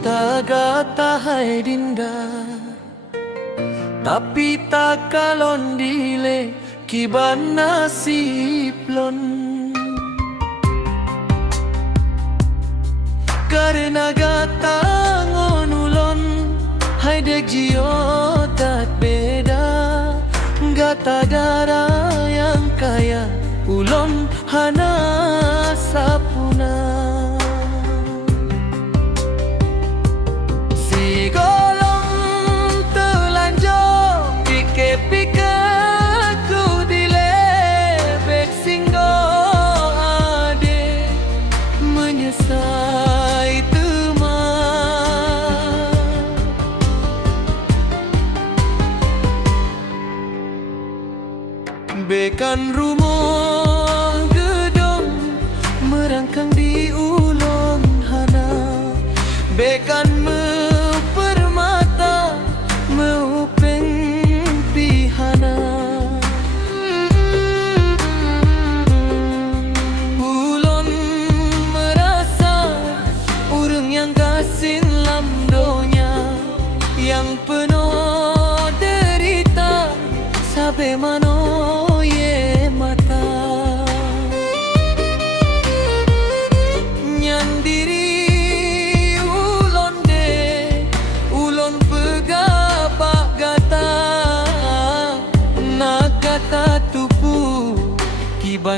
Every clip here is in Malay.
cinta gata hai dinda Tapi tak kalon dile kiban nasib lon. Karena gata Bekan rumah gedong merangkang di ulon hana. Bekan mepermata meupeng pihana Ulon merasa urang yang kasin lamdonya. Yang penuh derita sampai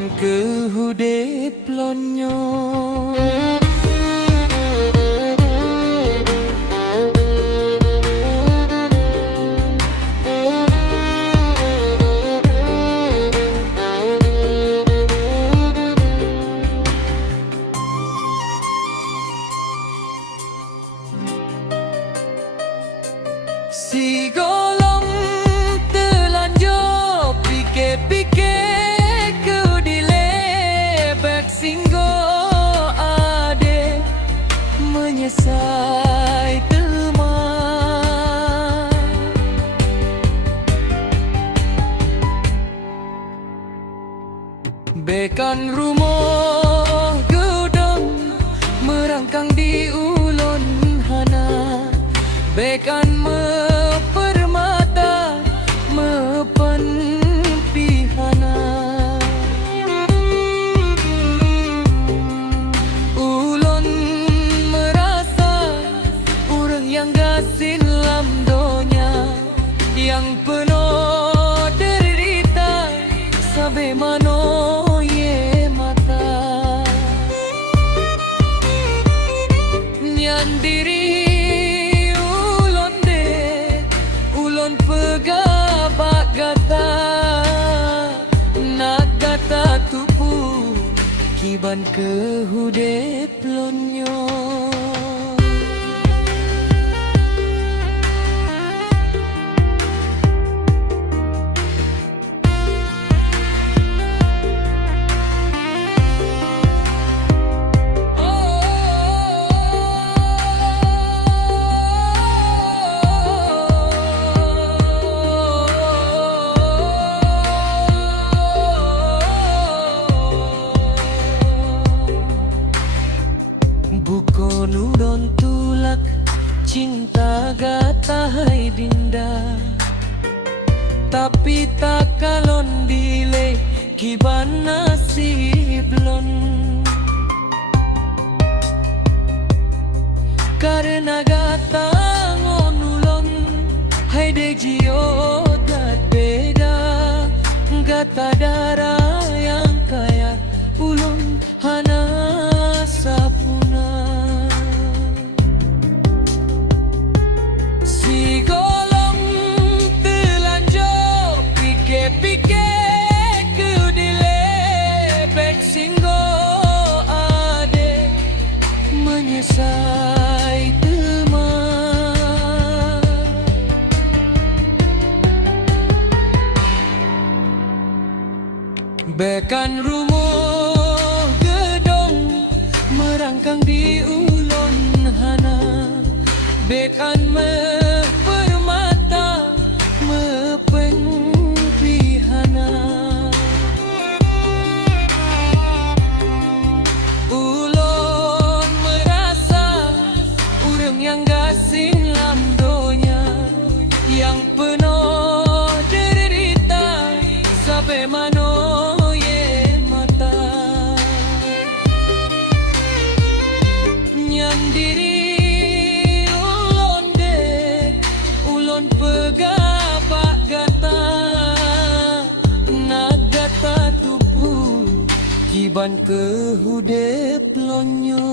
kiban ke hude plonyo Bekan rumah gedong merangkang di ulun hana. Bekan kiban ke hude Menurun tulak cinta gatahai dinda Tapi tak kalon dile kiban nasiblon Karena gata ngonulon hai de jio gat beda Gata da Bekan rumah gedong merangkang di ulon hana. Bekan mepermata kiban ke hudep lonyo